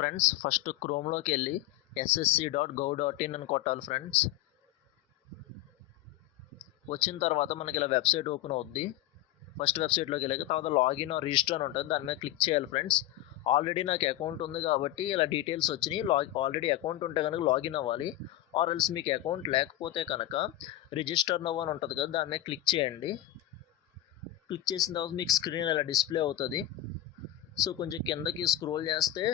Friends first క్రోమ్లోకి వెళ్ళి ssc.gov.in అని కొట్టాలి ఫ్రెండ్స్. వచ్చిన తర్వాత మనకి ఇలా వెబ్సైట్ ఓపెన్ అవుద్ది. ఫస్ట్ వెబ్సైట్లోకి వెళ్ళాక తర్వాత లాగిన్ ఆర్ రిజిస్టర్ అని ఉంటుంది, దాని మీద క్లిక్ చేయాలి ఫ్రెండ్స్. ఆల్రెడీ నాకు అకౌంట్ ఉంది కాబట్టి ఇలా డీటెయిల్స్ వచ్చినాయి. ఆల్రెడీ అకౌంట్ ఉంటే కనుక లాగిన్ అవ్వాలి. ఆర్ ఎల్స్ మీకు అకౌంట్ లేకపోతే కనుక రిజిస్టర్ నవ్ అని ఉంటుంది కదా, దాని మీద క్లిక్ చేయండి. క్లిక్ చేసిన తర్వాత మీకు స్క్రీన్ ఇలా డిస్ప్లే అవుతుంది. సో కొంచెం కిందకి స్క్రోల్ చేస్తే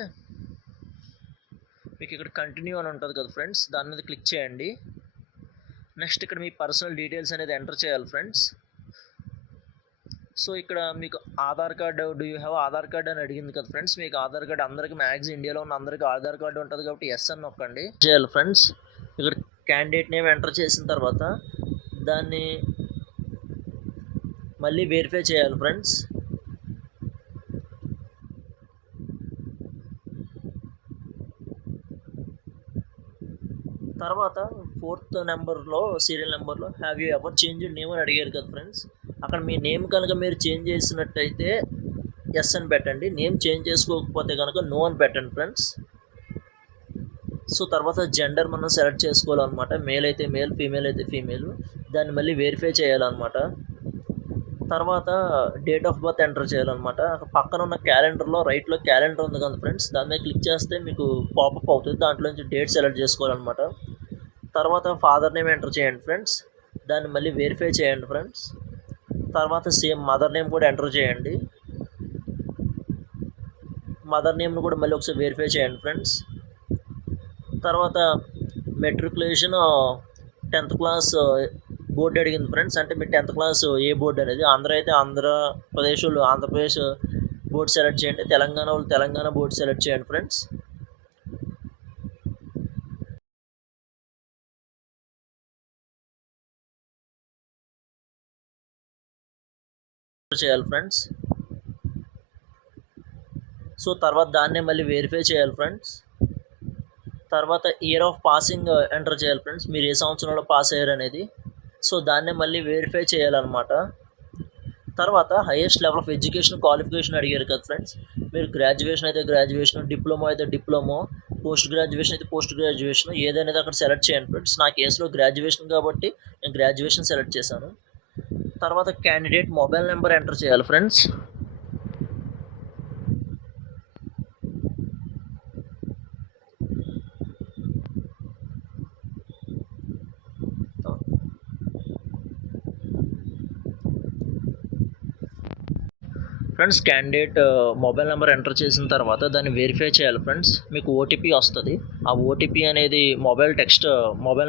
మీకు ఇక్కడ కంటిన్యూ అని ఉంటుంది కదా ఫ్రెండ్స్, దాని మీద క్లిక్ చేయండి. నెక్స్ట్ ఇక్కడ మీ పర్సనల్ డీటెయిల్స్ అనేది ఎంటర్ చేయాలి ఫ్రెండ్స్. సో ఇక్కడ మీకు Aadhaar card, do you have Aadhaar card అని అడిగింది కదా ఫ్రెండ్స్. మీకు ఆధార్ కార్డు అందరికీ మ్యాక్సిమం ఇండియాలో ఉన్న అందరికీ ఆధార్ కార్డు ఉంటుంది కాబట్టి ఎస్ అని నొక్కండి. చేయాలి ఫ్రెండ్స్. ఇక్కడ క్యాండిడేట్ నేమ్ ఎంటర్ చేసిన తర్వాత దాన్ని మళ్ళీ వెరిఫై చేయాలి ఫ్రెండ్స్. తర్వాత 4th నెంబర్లో సీరియల్ నెంబర్లో have you ever changed name అని అడిగారు కదా ఫ్రెండ్స్. అక్కడ మీ నేమ్ కనుక మీరు చేంజ్ చేసినట్టయితే ఎస్ అని పెట్టండి. నేమ్ చేంజ్ చేసుకోకపోతే కనుక నో అని పెట్టండి ఫ్రెండ్స్. సో తర్వాత జెండర్ మనం సెలెక్ట్ చేసుకోవాలన్నమాట. మేల్ అయితే మేల్, ఫీమేల్ అయితే ఫీమేల్. దాన్ని మళ్ళీ వెరిఫై చేయాలన్నమాట. తర్వాత డేట్ ఆఫ్ బర్త్ ఎంటర్ చేయాలన్నమాట. పక్కన ఉన్న క్యాలెండర్లో రైట్లో క్యాలెండర్ ఉంది కదా ఫ్రెండ్స్, దాని మీద క్లిక్ చేస్తే మీకు పాపప్ అవుతుంది. దాంట్లో నుంచి డేట్ సెలెక్ట్ చేసుకోవాలన్నమాట. తర్వాత ఫాదర్ నేమ్ ఎంటర్ చేయండి ఫ్రెండ్స్. దాన్ని మళ్ళీ వెరిఫై చేయండి ఫ్రెండ్స్. తర్వాత సేమ్ మదర్ నేమ్ కూడా ఎంటర్ చేయండి. మదర్ నేమ్ను కూడా మళ్ళీ ఒకసారి వెరిఫై చేయండి ఫ్రెండ్స్. తర్వాత మెట్రికులేషన్ 10th క్లాస్ బోర్డు అడిగింది ఫ్రెండ్స్. అంటే మీ 10th క్లాస్ ఏ బోర్డు అనేది, ఆంధ్ర అయితే ఆంధ్రప్రదేశ్ వాళ్ళు ఆంధ్రప్రదేశ్ బోర్డు సెలెక్ట్ చేయండి, తెలంగాణ వాళ్ళు తెలంగాణ బోర్డు సెలెక్ట్ చేయండి ఫ్రెండ్స్. చేయాలి ఫ్రెండ్స్. సో తర్వాత దాన్నే మళ్ళీ వెరిఫై చేయాలి ఫ్రెండ్స్. తర్వాత ఇయర్ ఆఫ్ పాసింగ్ ఎంటర్ చేయాలి ఫ్రెండ్స్, మీరు ఏ సంవత్సరంలో పాస్ అయ్యారు అనేది. సో దాన్నే మళ్ళీ వెరిఫై చేయాలన్నమాట. తర్వాత highest level of education qualification అడిగారు కదా ఫ్రెండ్స్. మీరు గ్రాడ్యుయేషన్ అయితే గ్రాడ్యుయేషన్, డిప్లొమా అయితే డిప్లొమా, పోస్ట్ గ్రాడ్యుయేషన్ అయితే పోస్ట్ గ్రాడ్యుయేషన్, ఏదైనా అక్కడ సెలెక్ట్ చేయండి ఫ్రెండ్స్. నా కేసులో గ్రాడ్యుయేషన్ కాబట్టి నేను గ్రాడ్యుయేషన్ సెలెక్ట్ చేశాను. తర్వాత క్యాండిడేట్ మొబైల్ నెంబర్ ఎంటర్ చేయాలి friends. Friends candidate mobile number enter చేసిన తర్వాత దాన్ని వెరిఫై చేయాలి ఫ్రెండ్స్. మీకు ఓటీపీ వస్తుంది. ఆ ఓటీపీ అనేది మొబైల్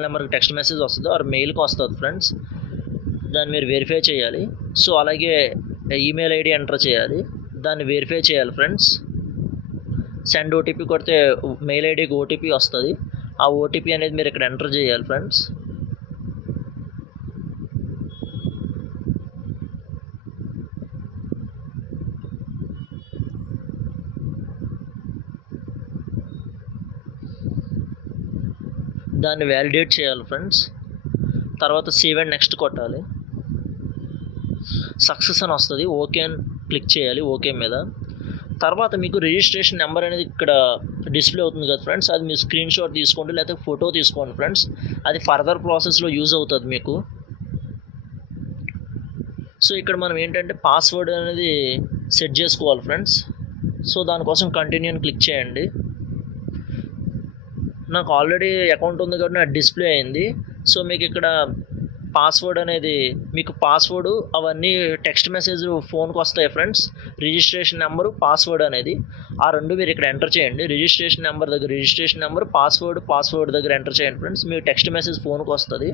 నెంబర్కి టెక్స్ట్ మెసేజ్ వస్తుంది ఆర్ మెయిల్కి వస్తుంది ఫ్రెండ్స్. దాన్ని మీరు వెరిఫై చేయాలి. సో అలాగే ఈమెయిల్ ఐడి ఎంటర్ చేయాలి, దాన్ని వెరిఫై చేయాలి ఫ్రెండ్స్. సెండ్ ఓటీపీ కొడితే మెయిల్ ఐడికి ఓటీపీ వస్తుంది. ఆ ఓటీపీ అనేది మీరు ఇక్కడ ఎంటర్ చేయాలి ఫ్రెండ్స్. దాన్ని వ్యాలిడేట్ చేయాలి ఫ్రెండ్స్. తర్వాత సేవ్ అండ్ నెక్స్ట్ కొట్టాలి. సక్సెస్ అని వస్తుంది. ఓకే అని క్లిక్ చేయాలి ఓకే మీద. తర్వాత మీకు రిజిస్ట్రేషన్ నెంబర్ అనేది ఇక్కడ డిస్ప్లే అవుతుంది కదా ఫ్రెండ్స్, అది మీరు స్క్రీన్ షాట్ తీసుకోండి లేకపోతే ఫోటో తీసుకోండి ఫ్రెండ్స్. అది ఫర్దర్ ప్రాసెస్లో యూజ్ అవుతుంది మీకు. సో ఇక్కడ మనం ఏంటంటే పాస్వర్డ్ అనేది సెట్ చేసుకోవాలి ఫ్రెండ్స్. సో దానికోసం కంటిన్యూ అని క్లిక్ చేయండి. నాకు ఆల్రెడీ అకౌంట్ ఉంది కాబట్టి నాకు డిస్ప్లే అయింది. సో మీకు ఇక్కడ పాస్వర్డ్ అనేది, మీకు పాస్వర్డ్ అవన్నీ టెక్స్ట్ మెసేజ్ ఫోన్కి వస్తాయి ఫ్రెండ్స్. రిజిస్ట్రేషన్ నెంబరు, పాస్వర్డ్ అనేది ఆ రెండు మీరు ఇక్కడ ఎంటర్ చేయండి. రిజిస్ట్రేషన్ నెంబర్ దగ్గర రిజిస్ట్రేషన్ నెంబర్, పాస్వర్డ్ దగ్గర ఎంటర్ చేయండి ఫ్రెండ్స్. మీకు టెక్స్ట్ మెసేజ్ ఫోన్కి వస్తుంది.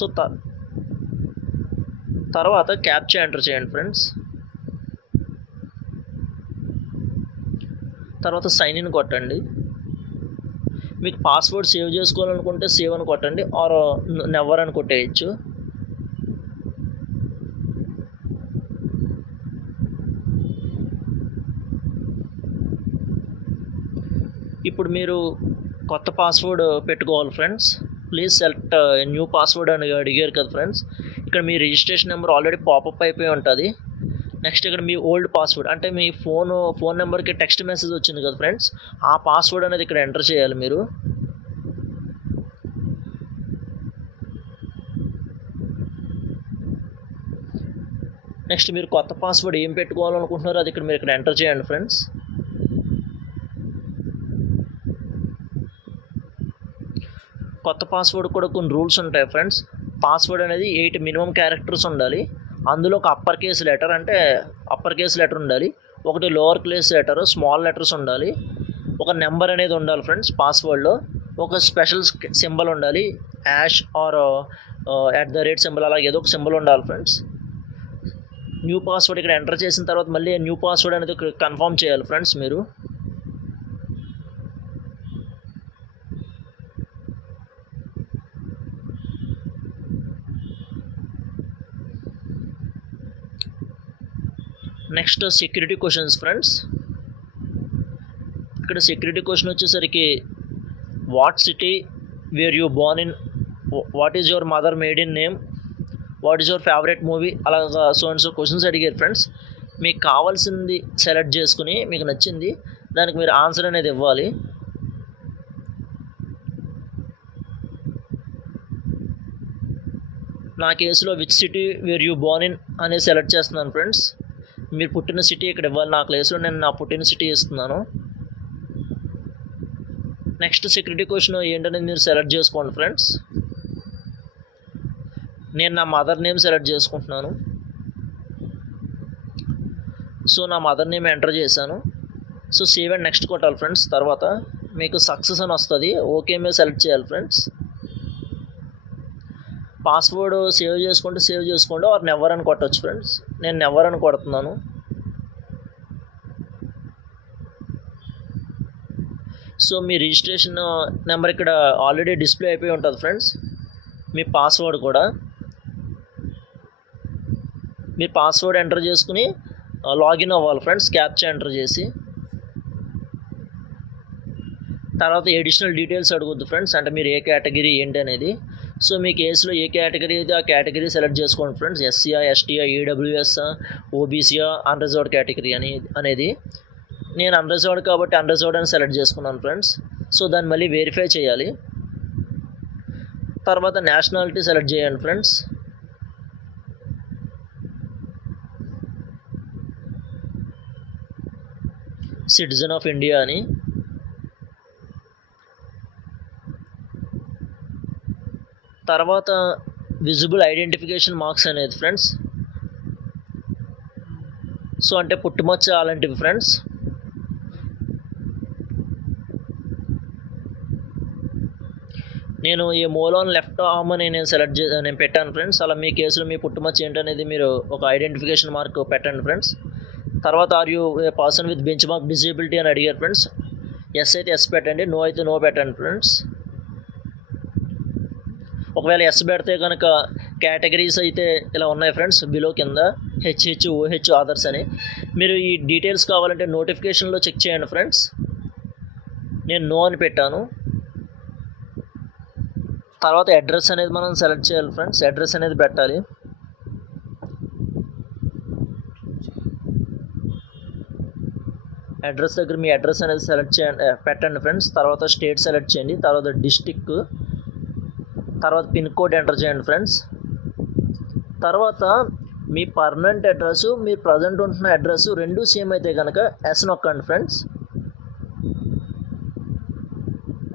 సో తర్వాత క్యాప్చా ఎంటర్ చేయండి ఫ్రెండ్స్. తర్వాత సైన్ ఇన్ కొట్టండి. మీకు పాస్వర్డ్ సేవ్ చేసుకోవాలనుకుంటే సేవ్ అని కొట్టండి ఆర్ నెవర్ అని కొట్టేయచ్చు. ఇప్పుడు మీరు కొత్త పాస్వర్డ్ పెట్టుకోవాలి friends. Please select new password అని అడిగారు కదా ఫ్రెండ్స్. ఇక్కడ మీ రిజిస్ట్రేషన్ నెంబర్ ఆల్రెడీ పాపప్ అయిపోయి ఉంటుంది. నెక్స్ట్ ఇక్కడ మీ ఓల్డ్ పాస్వర్డ్ అంటే మీ ఫోన్ నెంబర్కి టెక్స్ట్ మెసేజ్ వచ్చింది కదా ఫ్రెండ్స్, ఆ పాస్వర్డ్ అనేది ఇక్కడ ఎంటర్ చేయాలి మీరు. నెక్స్ట్ మీరు కొత్త పాస్వర్డ్ ఏం పెట్టుకోవాలనుకుంటున్నారో అది ఇక్కడ మీరు ఇక్కడ ఎంటర్ చేయండి ఫ్రెండ్స్. కొత్త పాస్వర్డ్ కూడా కొన్ని రూల్స్ ఉంటాయి ఫ్రెండ్స్. పాస్వర్డ్ అనేది 8 మినిమం క్యారెక్టర్స్ ఉండాలి. అందులో ఒక అప్పర్ కేస్ లెటర్ అంటే అప్పర్ కేస్ లెటర్ ఉండాలి, ఒకటి lower case letter small letters ఉండాలి, ఒక నెంబర్ అనేది ఉండాలి ఫ్రెండ్స్ పాస్వర్డ్లో, ఒక స్పెషల్ సింబల్ ఉండాలి, యాష్ ఆర్ @ సింబల్ అలాగే ఏదో ఒక సింబల్ ఉండాలి ఫ్రెండ్స్. న్యూ పాస్వర్డ్ ఇక్కడ ఎంటర్ చేసిన తర్వాత మళ్ళీ న్యూ పాస్వర్డ్ అనేది కన్ఫర్మ్ చేయాలి ఫ్రెండ్స్ మీరు. Next security questions friends. ఇక్కడ సెక్యూరిటీ క్వశ్చన్ వచ్చేసరికి what city where you Born in, what is your mother made in name, what is your favourite movie, అలాగా సో అండ్ సో క్వశ్చన్స్ అడిగారు friends. మీకు కావాల్సింది select చేసుకుని మీకు నచ్చింది దానికి మీరు ఆన్సర్ అనేది ఇవ్వాలి. నా కేసులో which city where you Born in అనేది సెలెక్ట్ చేస్తున్నాను ఫ్రెండ్స్. మీరు పుట్టిన సిటీ ఇక్కడ ఇవ్వాలి. నా ప్లేస్లో నేను నా పుట్టిన సిటీ ఇస్తున్నాను. నెక్స్ట్ సెక్యూరిటీ క్వశ్చన్ ఏంటనేది మీరు సెలెక్ట్ చేసుకోండి ఫ్రెండ్స్. నేను నా మదర్ నేమ్ సెలెక్ట్ చేసుకుంటున్నాను. సో నా మదర్ నేమ్ ఎంటర్ చేశాను. సో సేవ్ అండ్ నెక్స్ట్ కొట్టాలి ఫ్రెండ్స్. తర్వాత మీకు సక్సెస్ అని వస్తుంది, ఓకే మీద సెలెక్ట్ చేయాలి ఫ్రెండ్స్. పాస్వర్డ్ సేవ్ చేసుకోండి ఆర్ నెవర్ అని కొట్టవచ్చు ఫ్రెండ్స్. నేను నెవర్ అని కొడుతున్నాను. సో మీ రిజిస్ట్రేషన్ నెంబర్ ఇక్కడ ఆల్రెడీ డిస్ప్లే అయిపోయి ఉంటుంది ఫ్రెండ్స్. మీ పాస్వర్డ్ కూడా మీ పాస్వర్డ్ ఎంటర్ చేసుకుని లాగిన్ అవ్వాలి ఫ్రెండ్స్, క్యాప్చా ఎంటర్ చేసి. తర్వాత ఎడిషనల్ డీటెయిల్స్ అడుగుద్దు ఫ్రెండ్స్, అంటే మీరు ఏ కేటగిరీ ఏంటి అనేది. సో మీ కేసులో ఏ కేటగిరీ అయితే ఆ కేటగిరీ సెలెక్ట్ చేసుకోండి ఫ్రెండ్స్. ఎస్సీఆ, ఎస్టీఆ, ఈడబ్ల్యూఎస్ఆ, ఓబీసీఆ, అన్రిజర్వ్డ్ కేటగిరీ అనేది. నేను అన్రిజర్వ్డ్ కాబట్టి అన్రిజర్వ్డ్ అని సెలెక్ట్ చేసుకున్నాను ఫ్రెండ్స్. సో దాన్ని మళ్ళీ వెరిఫై చేయాలి. తర్వాత నేషనాలిటీ సెలెక్ట్ చేయండి ఫ్రెండ్స్. సిటిజన్ ఆఫ్ ఇండియా అని. తర్వాత విజిబుల్ ఐడెంటిఫికేషన్ మార్క్స్ అనేది ఫ్రెండ్స్. సో అంటే పుట్టుమచ్చ అలాంటివి ఫ్రెండ్స్. నేను ఈ మూలం లెఫ్ట్ ఆర్మ్ అని నేను పెట్టాను ఫ్రెండ్స్. అలా మీ కేసులో మీ పుట్టుమచ్చ ఏంటనేది మీరు ఒక ఐడెంటిఫికేషన్ మార్క్ పెట్టండి ఫ్రెండ్స్. తర్వాత are you a person with benchmark disability అని అడిగారు ఫ్రెండ్స్. ఎస్ అయితే ఎస్ పెట్టండి, నో అయితే నో పెట్టండి ఫ్రెండ్స్. ఒకవేళ ఎస్ పెడితే కనుక కేటగిరీస్ అయితే ఇలా ఉన్నాయి ఫ్రెండ్స్, బిలో కింద హెచ్హెచ్, ఓహెచ్, అదర్స్ అని. మీరు ఈ డీటెయిల్స్ కావాలంటే నోటిఫికేషన్లో చెక్ చేయండి ఫ్రెండ్స్. నేను నో అని పెట్టాను. తర్వాత అడ్రస్ అనేది మనం సెలెక్ట్ చేయాలి ఫ్రెండ్స్. అడ్రస్ అనేది పెట్టాలి. అడ్రస్ దగ్గర మీ అడ్రస్ అనేది సెలెక్ట్ చేయండి, పెట్టండి ఫ్రెండ్స్. తర్వాత స్టేట్ సెలెక్ట్ చేయండి, తర్వాత డిస్టిక్, తర్వాత పిన్ కోడ్ ఎంటర్ చేయండి ఫ్రెండ్స్. తర్వాత మీ పర్మనెంట్ అడ్రస్, మీరు ప్రజెంట్ ఉంటున్న అడ్రస్ రెండు సేమ్ అయితే కనుక ఎస్ నొక్కండి ఫ్రెండ్స్.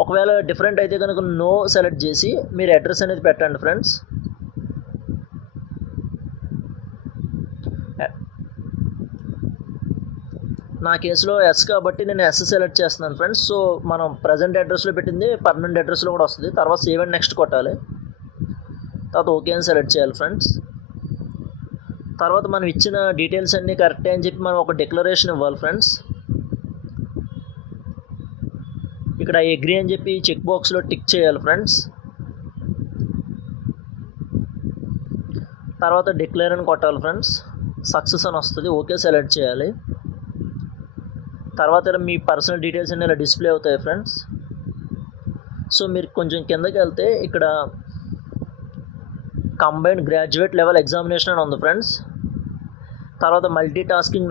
ఒకవేళ డిఫరెంట్ అయితే కనుక నో సెలెక్ట్ చేసి మీరు అడ్రస్ అనేది పెట్టండి ఫ్రెండ్స్. నా కేసులో ఎస్ కాబట్టి నేను ఎస్ సెలెక్ట్ చేస్తున్నాను ఫ్రెండ్స్. సో మనం ప్రజెంట్ అడ్రస్లో పెట్టింది పర్మనెంట్ అడ్రస్లో కూడా వస్తుంది. తర్వాత సేవ్ అండ్ నెక్స్ట్ కొట్టాలి. తర్వాత ఓకే అని సెలెక్ట్ చేయాలి ఫ్రెండ్స్. తర్వాత మనం ఇచ్చిన డీటెయిల్స్ అన్నీ కరెక్టే అని చెప్పి మనం ఒక డిక్లరేషన్ ఇవ్వాలి ఫ్రెండ్స్. ఇక్కడ అగ్రీ అని చెప్పి చెక్ బాక్స్లో టిక్ చేయాలి ఫ్రెండ్స్. తర్వాత డిక్లేర్ అని కొట్టాలి ఫ్రెండ్స్. సక్సెస్ అని వస్తుంది, ఓకే సెలెక్ట్ చేయాలి. తర్వాత మీ పర్సనల్ డీటెయిల్స్ అన్నీ ఇలా డిస్ప్లే అవుతాయి ఫ్రెండ్స్. సో మీరు కొంచెం కిందకి వెళ్తే ఇక్కడ కంబైన్డ్ గ్రాడ్యుయేట్ లెవెల్ ఎగ్జామినేషన్ అని ఉంది ఫ్రెండ్స్. తర్వాత multi tasking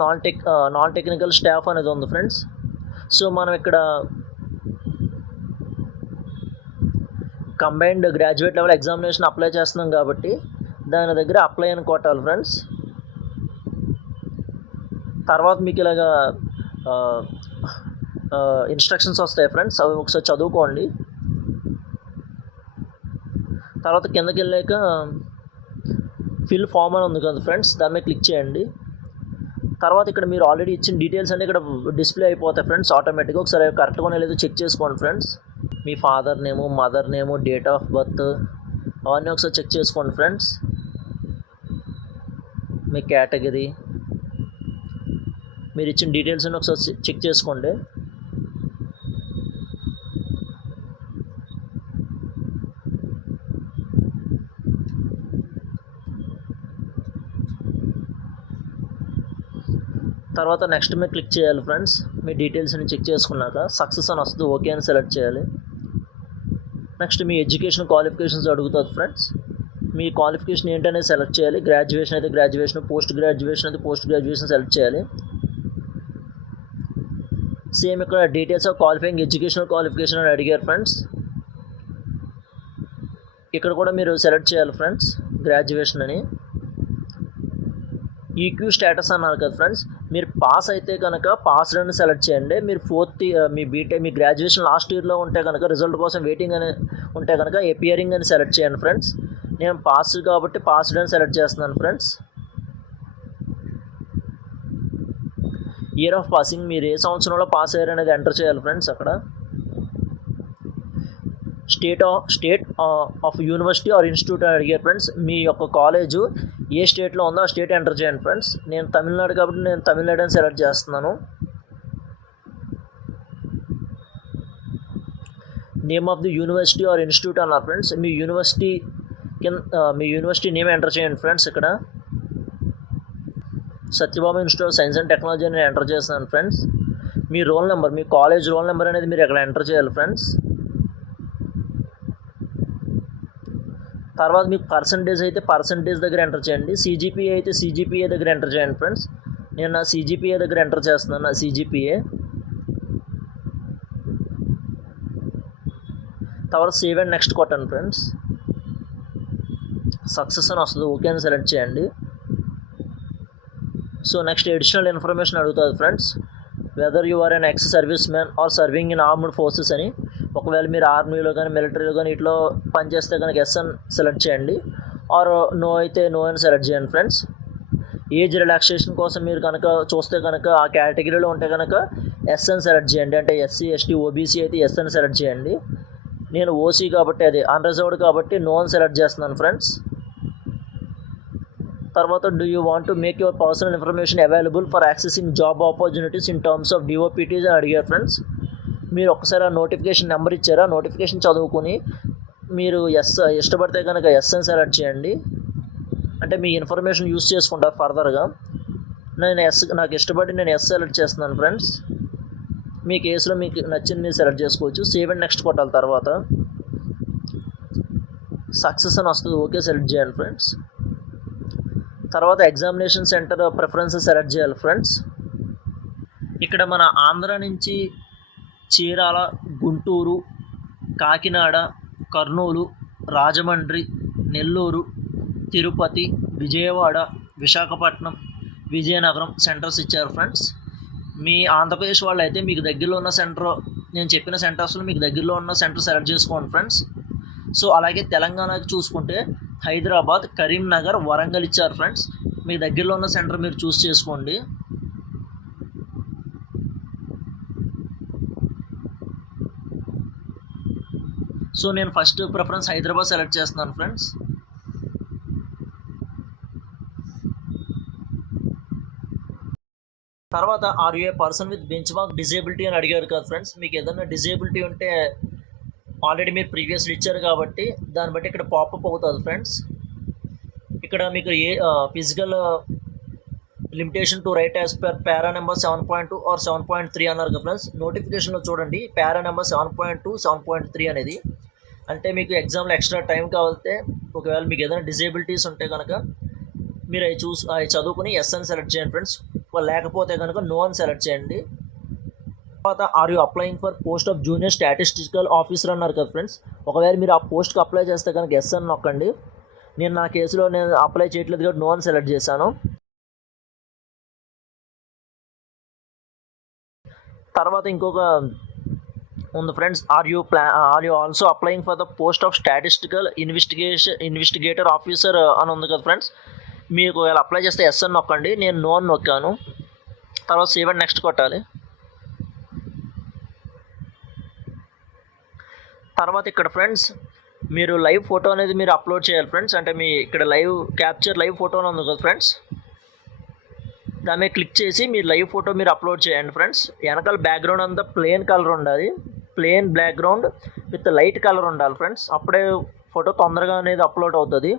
non technical staff అనేది ఉంది ఫ్రెండ్స్. సో మనం ఇక్కడ combined graduate level examination apply చేస్తున్నాం కాబట్టి దాని దగ్గర అప్లై అని కొట్టాలి ఫ్రెండ్స్. తర్వాత మీకు ఇలాగా ఇన్స్ట్రక్షన్స్ వస్తాయి ఫ్రెండ్స్, అవి ఒకసారి చదువుకోండి. తర్వాత కిందకి వెళ్ళాక ఫిల్ ఫామ్ అని ఉంది కదా ఫ్రెండ్స్, దాని మీద క్లిక్ చేయండి. తర్వాత ఇక్కడ మీరు ఆల్రెడీ ఇచ్చిన డీటెయిల్స్ అన్నీ ఇక్కడ డిస్ప్లే అయిపోతాయి ఫ్రెండ్స్ ఆటోమేటిక్గా. ఒకసారి కరెక్ట్గా లేదో చెక్ చేసుకోండి friends. Me father name, mother name, date of birth అవన్నీ ఒకసారి చెక్ చేసుకోండి ఫ్రెండ్స్. మీ కేటగిరీ, మీరు ఇచ్చిన డీటెయిల్స్ అన్నీ ఒకసారి చెక్ చేసుకోండి. తర్వాత నెక్స్ట్ మీద క్లిక్ చేయాలి ఫ్రెండ్స్. మీ డీటెయిల్స్ అన్ని చెక్ చేసుకున్నాక సక్సెస్ అని వస్తుంది, ఓకే అని సెలెక్ట్ చేయాలి. నెక్స్ట్ మీ ఎడ్యుకేషన్ క్వాలిఫికేషన్స్ అడుగుతుంది ఫ్రెండ్స్. మీ క్వాలిఫికేషన్ ఏంటనేది సెలెక్ట్ చేయాలి. గ్రాడ్యుయేషన్ అయితే గ్రాడ్యుయేషన్, పోస్ట్ గ్రాడ్యుయేషన్ అయితే పోస్ట్ గ్రాడ్యుయేషన్ సెలెక్ట్ చేయాలి. సేమ్ ఇక్కడ details of qualifying educational qualification అని అడిగారు ఫ్రెండ్స్. ఇక్కడ కూడా మీరు సెలెక్ట్ చేయాలి ఫ్రెండ్స్ గ్రాడ్యుయేషన్ అని. ఈక్యూ స్టేటస్ అన్నారు కదా ఫ్రెండ్స్, మీరు పాస్ అయితే కనుక పాస్డ్ అని సెలెక్ట్ చేయండి. మీరు మీ గ్రాడ్యుయేషన్ లాస్ట్ ఇయర్లో ఉంటే కనుక రిజల్ట్ కోసం వెయిటింగ్ అని ఉంటే కనుక అపియరింగ్ అని సెలెక్ట్ చేయండి ఫ్రెండ్స్. నేను పాస్డ్ కాబట్టి పాస్డ్ అని సెలెక్ట్ చేస్తున్నాను ఫ్రెండ్స్. ఇయర్ ఆఫ్ పాసింగ్, మీరు ఏ సంవత్సరంలో పాస్ అయ్యారు అనేది ఎంటర్ చేయాలి ఫ్రెండ్స్. అక్కడ state of university or institute అని అడిగారు ఫ్రెండ్స్. మీ యొక్క కాలేజు ఏ స్టేట్లో ఉందో ఆ స్టేట్ ఎంటర్ చేయండి ఫ్రెండ్స్. నేను తమిళనాడు కాబట్టి నేను తమిళనాడు అని సెలెక్ట్ చేస్తున్నాను. Name of the university or institute అన్నారు ఫ్రెండ్స్. మీ యూనివర్సిటీ నేమ్ ఎంటర్ చేయండి ఫ్రెండ్స్. ఇక్కడ Satyabhama institute of science and technology అని ఎంటర్ చేస్తున్నాను ఫ్రెండ్స్. మీ రోల్ నెంబర్, మీ కాలేజ్ రోల్ నెంబర్ అనేది మీరు ఇక్కడ ఎంటర్ చేయాలి ఫ్రెండ్స్. తర్వాత మీకు పర్సంటేజ్ అయితే పర్సంటేజ్ దగ్గర ఎంటర్ చేయండి. సిజిపిఏ అయితే సిజిపిఏ దగ్గర ఎంటర్ చేయండి ఫ్రెండ్స్. నేను నా సిజిపిఏ దగ్గర ఎంటర్ చేస్తున్నాను, నా సిజిపిఏ. తర్వాత సేవ్ అండ్ నెక్స్ట్ కొట్టండి ఫ్రెండ్స్. సక్సెస్ అని వస్తుంది, ఓకే అని సెలెక్ట్ చేయండి. సో నెక్స్ట్ అడిషనల్ ఇన్ఫర్మేషన్ అడుగుతుంది friends. Whether you are an ex serviceman or serving in armed forces అని. ఒకవేళ మీరు ఆర్మీలో కానీ మిలిటరీలో కానీ ఇట్లో పనిచేస్తే కనుక ఎస్ అని సెలెక్ట్ చేయండి. ఆర్ నో అయితే నో అని సెలెక్ట్ చేయండి ఫ్రెండ్స్. ఏజ్ రిలాక్సేషన్ కోసం మీరు కనుక చూస్తే కనుక ఆ కేటగిరీలో ఉంటే కనుక ఎస్ అని సెలెక్ట్ చేయండి. అంటే ఎస్సీ ఎస్టీ ఓబీసీ అయితే ఎస్ అని సెలెక్ట్ చేయండి. నేను ఓసీ కాబట్టి అది అన్రిజర్వ్డ్ కాబట్టి నో అని సెలెక్ట్ చేస్తున్నాను ఫ్రెండ్స్. తర్వాత do you want to make your personal information available for accessing job opportunities in terms of DOPTs అని అడిగారు ఫ్రెండ్స్. మీరు ఒక్కసారి ఆ నోటిఫికేషన్ నెంబర్ ఇచ్చారా, నోటిఫికేషన్ చదువుకొని మీరు ఇష్టపడితే కనుక ఎస్ అని సెలెక్ట్ చేయండి. అంటే మీ ఇన్ఫర్మేషన్ యూస్ చేసుకుంటారు ఫర్దర్గా. నాకు ఇష్టపడి నేను ఎస్ సెలెక్ట్ చేస్తున్నాను ఫ్రెండ్స్. మీ కేసులో మీకు నచ్చింది మీరు సెలెక్ట్ చేసుకోవచ్చు. సేవ్ అండ్ నెక్స్ట్ కొట్టాలి. తర్వాత సక్సెస్ అని వస్తుంది, ఓకే సెలెక్ట్ చేయండి ఫ్రెండ్స్. తర్వాత ఎగ్జామినేషన్ సెంటర్ ప్రిఫరెన్సెస్ సెలెక్ట్ చేయాలి ఫ్రెండ్స్. ఇక్కడ మన ఆంధ్ర నుంచి చీరాల, గుంటూరు, కాకినాడ, కర్నూలు, రాజమండ్రి, నెల్లూరు, తిరుపతి, విజయవాడ, విశాఖపట్నం, విజయనగరం సెంటర్స్ ఇచ్చారు ఫ్రెండ్స్. మీ ఆంధ్రప్రదేశ్ వాళ్ళు అయితే మీకు దగ్గరలో ఉన్న సెంటర్, నేను చెప్పిన సెంటర్స్లో మీకు దగ్గరలో ఉన్న సెంటర్ సెలెక్ట్ చేసుకోండి ఫ్రెండ్స్. సో అలాగే తెలంగాణకి చూసుకుంటే హైదరాబాద్, కరీంనగర్, వరంగల్ ఇచ్చారు ఫ్రెండ్స్. మీ దగ్గరలో ఉన్న సెంటర్ మీరు చూస్ చేసుకోండి. సో నేను ఫస్ట్ ప్రిఫరెన్స్ హైదరాబాద్ సెలెక్ట్ చేస్తున్నాను ఫ్రెండ్స్. తర్వాత are you a person with benchmark disability అని అడిగారు కదా ఫ్రెండ్స్. మీకు ఏదైనా డిజేబిలిటీ ఉంటే ఆల్రెడీ మీరు ప్రీవియస్లో ఇచ్చారు కాబట్టి దాన్ని బట్టి ఇక్కడ పాపప్ అవుతుంది ఫ్రెండ్స్. ఇక్కడ మీకు ఏ physical limitation to write as per para number 7.2 or 7.3 అన్నారు కదా ఫ్రెండ్స్. నోటిఫికేషన్లో చూడండి పారా నెంబర్ 7.2, 7.3 అనేది. అంటే మీకు ఎగ్జామ్లో ఎక్స్ట్రా టైం కావాలంటే ఒకవేళ మీకు ఏదైనా డిజేబిలిటీస్ ఉంటే కనుక మీరు అవి చదువుకుని ఎస్ అని సెలెక్ట్ చేయండి ఫ్రెండ్స్. లేకపోతే కనుక నో అని సెలెక్ట్ చేయండి. తర్వాత are you applying for post of junior statistical officer అన్నారు కదా ఫ్రెండ్స్. ఒకవేళ మీరు ఆ పోస్ట్కి అప్లై చేస్తే కనుక ఎస్ అని నొక్కండి. నేను నా కేసులో నేను అప్లై చేయట్లేదు కాబట్టి నో అని సెలెక్ట్ చేశాను. తర్వాత ఇంకొక ఉంది friends, are you also applying for the post of statistical investigator officer అని ఉంది కదా ఫ్రెండ్స్. మీకు ఇలా అప్లై చేస్తే ఎస్ అని నొక్కండి. నేను నో అని నొక్కాను. తర్వాత సేవ్ అండ్ నెక్స్ట్ కొట్టాలి. తర్వాత ఇక్కడ ఫ్రెండ్స్ మీరు లైవ్ ఫోటో అనేది మీరు అప్లోడ్ చేయాలి ఫ్రెండ్స్. అంటే మీ ఇక్కడ లైవ్ ఫోటో ఉంది కదా ఫ్రెండ్స్, దాని మీద క్లిక్ చేసి మీరు లైవ్ ఫోటో మీరు అప్లోడ్ చేయండి ఫ్రెండ్స్. వెనకాల బ్యాక్గ్రౌండ్ అంతా ప్లెయిన్ కలర్ ఉండాలి. Plain background with light colour ఉండాలి ఫ్రెండ్స్. అప్పుడే ఫోటో తొందరగా అనేది అప్లోడ్ అవుతుంది.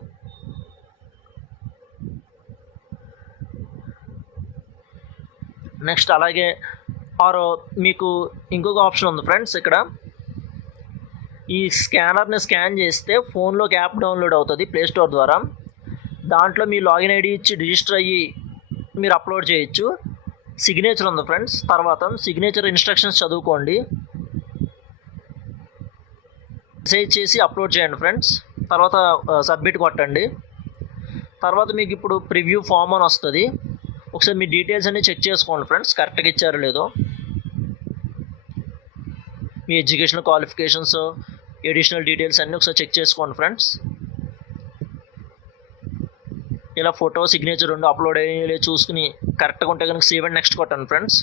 నెక్స్ట్ అలాగే మీకు ఇంకొక ఆప్షన్ ఉంది ఫ్రెండ్స్. ఇక్కడ ఈ స్కానర్ని స్కాన్ చేస్తే ఫోన్లోకి యాప్ డౌన్లోడ్ అవుతుంది ప్లేస్టోర్ ద్వారా. దాంట్లో మీ లాగిన్ ఐడి ఇచ్చి రిజిస్టర్ అయ్యి మీరు అప్లోడ్ చేయొచ్చు. సిగ్నేచర్ ఉంది ఫ్రెండ్స్. తర్వాత సిగ్నేచర్ ఇన్స్ట్రక్షన్స్ చదువుకోండి, మెసేజ్ చేసి అప్లోడ్ చేయండి ఫ్రెండ్స్. తర్వాత సబ్మిట్ కొట్టండి. తర్వాత మీకు ఇప్పుడు ప్రివ్యూ ఫామ్ అని వస్తుంది. ఒకసారి మీ డీటెయిల్స్ అన్నీ చెక్ చేసుకోండి ఫ్రెండ్స్, కరెక్ట్గా ఇచ్చారో లేదో. మీ ఎడ్యుకేషనల్ క్వాలిఫికేషన్స్, ఎడిషనల్ డీటెయిల్స్ అన్నీ ఒకసారి చెక్ చేసుకోండి ఫ్రెండ్స్. ఇలా ఫోటో సిగ్నేచర్ రెండు అప్లోడ్ అయ్యే చూసుకుని కరెక్ట్గా ఉంటే కనుక సేవ్ అండ్ నెక్స్ట్ కొట్టండి ఫ్రెండ్స్.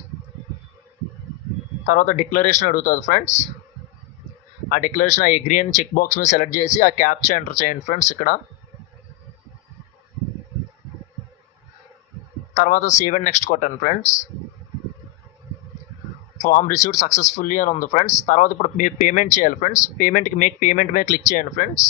తర్వాత డిక్లరేషన్ అడుగుతుంది ఫ్రెండ్స్. ఆ డిక్లరేషన్ అగ్రీ అని చెక్ బాక్స్ మీద సెలెక్ట్ చేసి ఆ క్యాప్చా ఎంటర్ చేయండి ఫ్రెండ్స్ ఇక్కడ. తర్వాత సేవ్ అండ్ నెక్స్ట్ కొట్టండి ఫ్రెండ్స్. ఫామ్ రిసీవ్డ్ సక్సెస్ఫుల్లీ అని ఉంది ఫ్రెండ్స్. తర్వాత ఇప్పుడు మీరు పేమెంట్ చేయాలి ఫ్రెండ్స్. మేక్ పేమెంట్ మీద క్లిక్ చేయండి ఫ్రెండ్స్.